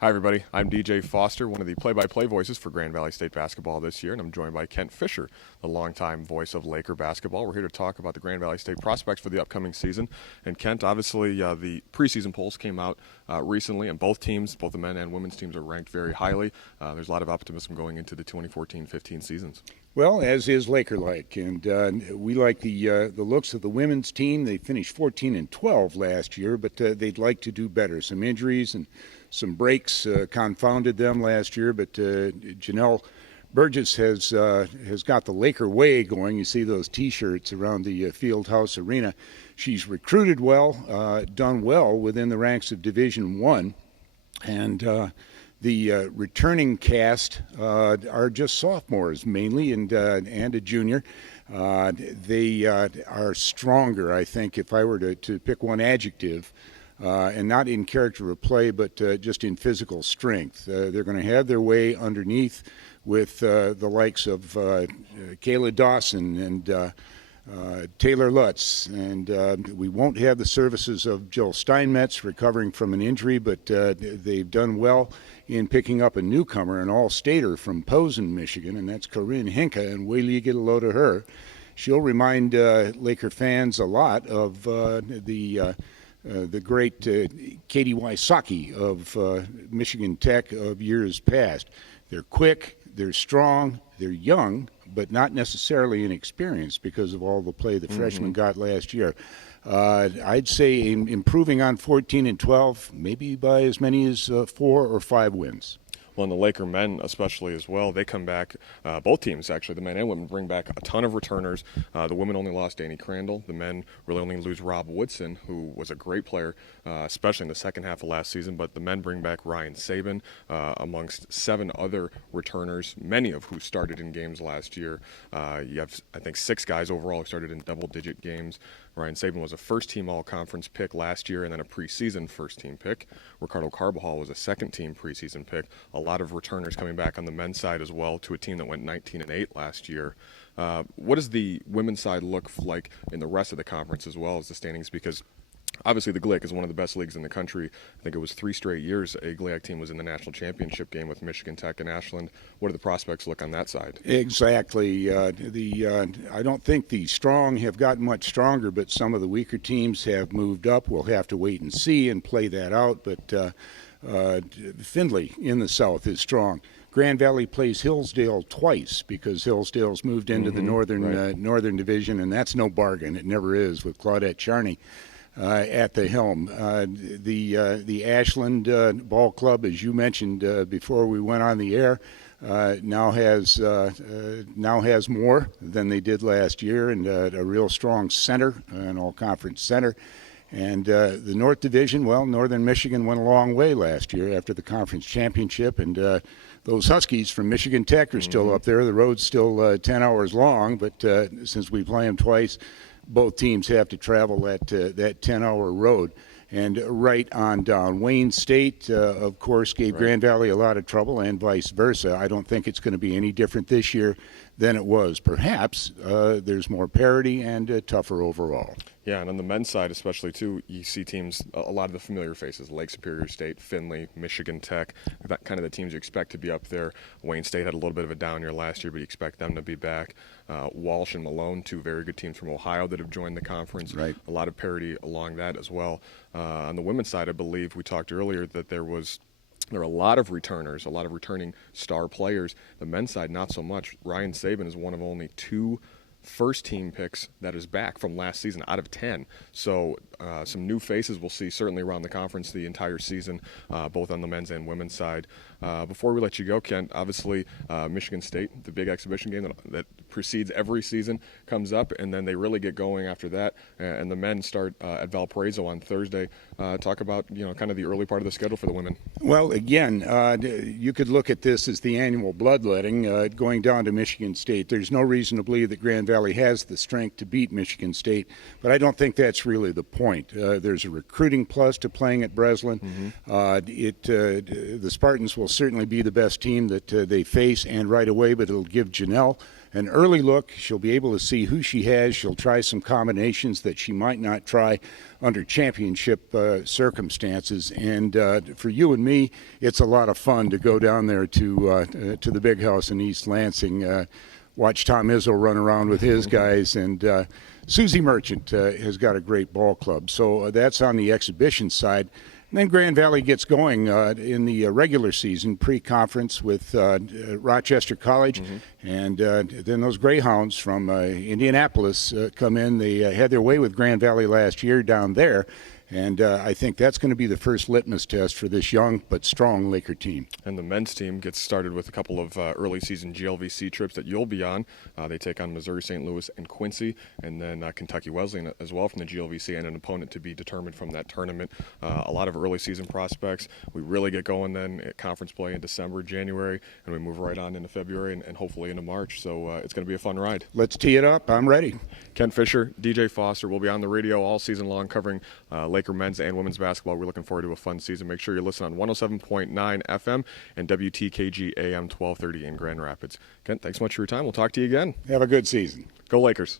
Hi, everybody. I'm DJ Foster, one of the play-by-play voices for Grand Valley State basketball this year, and I'm joined by Kent Fisher, the longtime voice of Laker basketball. We're here to talk about the Grand Valley State prospects for the upcoming season. And Kent, obviously, the preseason polls came out recently, and both teams, both the men and women's teams, are ranked very highly. There's a lot of optimism going into the 2014-15 seasons. Well, as is Laker-like, and we like the looks of the women's team. They finished 14-12 last year, but they'd like to do better. Some injuries and some breaks confounded them last year, but Janelle Burgess has got the Laker way going. You see those T-shirts around the Fieldhouse Arena. She's recruited well, done well within the ranks of Division I, and the returning cast are just sophomores mainly, and a junior. They are stronger, I think, if I were to pick one adjective, and not in character of play, but just in physical strength. They're going to have their way underneath with the likes of Kayla Dawson and Taylor Lutz, and we won't have the services of Jill Steinmetz recovering from an injury, but they've done well in picking up a newcomer, an all-stater from Posen, Michigan, and that's Corinne Hinka, and wait till you get a load of her. She'll remind Laker fans a lot of the great Katie Wysocki of Michigan Tech of years past. They're quick, they're strong, they're young, but not necessarily inexperienced because of all the play the freshmen got last year. I'd say improving on 14-12, maybe by as many as 4 or 5 wins. Well, and the Laker men especially as well, they come back, both teams actually, the men and women, bring back a ton of returners. The women only lost Danny Crandall. The men really only lose Rob Woodson, who was a great player, especially in the second half of last season. But the men bring back Ryan Saban, amongst 7 other returners, many of who started in games last year. You have, I think, 6 guys overall who started in double-digit games. Ryan Saban was a first-team all-conference pick last year and then a preseason first-team pick. Ricardo Carbajal was a second-team preseason pick. A lot of returners coming back on the men's side as well, to a team that went 19-8 last year. What does the women's side look like in the rest of the conference as well as the standings? Because obviously the GLIAC is one of the best leagues in the country. I think it was 3 straight years a GLIAC team was in the national championship game with Michigan Tech and Ashland. What do the prospects look on that side? Exactly. I don't think the strong have gotten much stronger, but some of the weaker teams have moved up. We'll have to wait and see and play that out, but Findlay in the south is strong. Grand Valley plays Hillsdale twice because Hillsdale's moved into the northern division, and that's no bargain. It never is with Claudette Charney at the helm. The Ashland Ball Club, as you mentioned before we went on the air, now has more than they did last year, and a real strong center, an all-conference center. And the North Division, well, Northern Michigan went a long way last year after the conference championship, and those Huskies from Michigan Tech are still up there. The road's still 10 hours long, but since we play them twice, both teams have to travel that 10-hour road. And right on down. Wayne State, of course, gave Grand Valley a lot of trouble, and vice versa. I don't think it's going to be any different this year than it was. Perhaps there's more parity and tougher overall. Yeah, and on the men's side especially, too, you see teams, a lot of the familiar faces, Lake Superior State, Findlay, Michigan Tech, that kind of the teams you expect to be up there. Wayne State had a little bit of a down year last year, but you expect them to be back. Walsh and Malone, 2 very good teams from Ohio that have joined the conference. Right. A lot of parity along that as well. On the women's side, I believe we talked earlier that there are a lot of returners, a lot of returning star players. The men's side, not so much. Ryan Saban is one of only 2 first-team picks that is back from last season out of 10. So some new faces we'll see certainly around the conference the entire season, both on the men's and women's side. Before we let you go, Kent, obviously Michigan State, the big exhibition game that precedes every season, comes up, and then they really get going after that. And the men start at Valparaiso on Thursday. Talk about kind of the early part of the schedule for the women. Well, again, you could look at this as the annual bloodletting going down to Michigan State. There's no reason to believe that Grand Valley has the strength to beat Michigan State, but I don't think that's really the point. There's a recruiting plus to playing at Breslin. The Spartans will certainly be the best team that they face, and right away, but it'll give Janelle an early look. She'll be able to see who she has. She'll try some combinations that she might not try under championship circumstances. And for you and me, it's a lot of fun to go down there to the big house in East Lansing, watch Tom Izzo run around with his guys, and Susie Merchant has got a great ball club. So that's on the exhibition side. And then Grand Valley gets going in the regular season, pre-conference with Rochester College. And then those Greyhounds from Indianapolis come in. They had their way with Grand Valley last year down there. And I think that's going to be the first litmus test for this young but strong Laker team. And the men's team gets started with a couple of early season GLVC trips that you'll be on. They take on Missouri St. Louis and Quincy, and then Kentucky Wesleyan as well from the GLVC, and an opponent to be determined from that tournament. A lot of early season prospects. We really get going then at conference play in December, January, and we move right on into February and hopefully into March. So it's going to be a fun ride. Let's tee it up. I'm ready. Ken Fisher, DJ Foster will be on the radio all season long covering Laker men's and women's basketball. We're looking forward to a fun season. Make sure you listen on 107.9 FM and WTKG AM 1230 in Grand Rapids. Ken, thanks so much for your time. We'll talk to you again. Have a good season. Go Lakers.